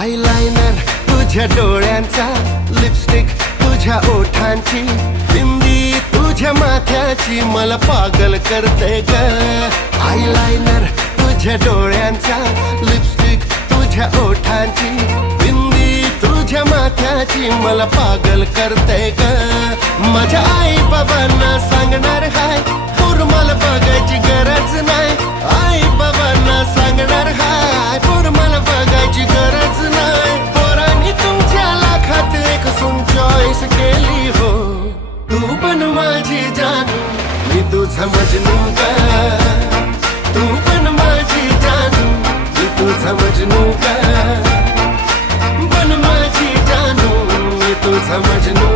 Eyeliner तुझ्या डोळ्यांचा, lipstick तुझ्या ओठांची, बिंदी तुझ्या माथ्याची मला पागल करते ग. आयलाइनर तुझ्या डोळ्यांचा, लिपस्टिक तुझ्या ओठांची, बिंदी तुझ्या माथ्याची मला पागल करते ग. माझ्या आई बाबांना सांगणार हाय, पूर मला बघायची गरज नाही. आई बाबांना सांगणार हाय, पूर मला बघायची गरज नाही. पोरांनी तुमच्या लाखात एक सून चॉईस केली हो. तू पण माझी जानू, मी तुझा मजनू ग. तू पण माझी जानू, मी तुझा मजनू ग. पण माझी जानू, मी तुझा मजनू.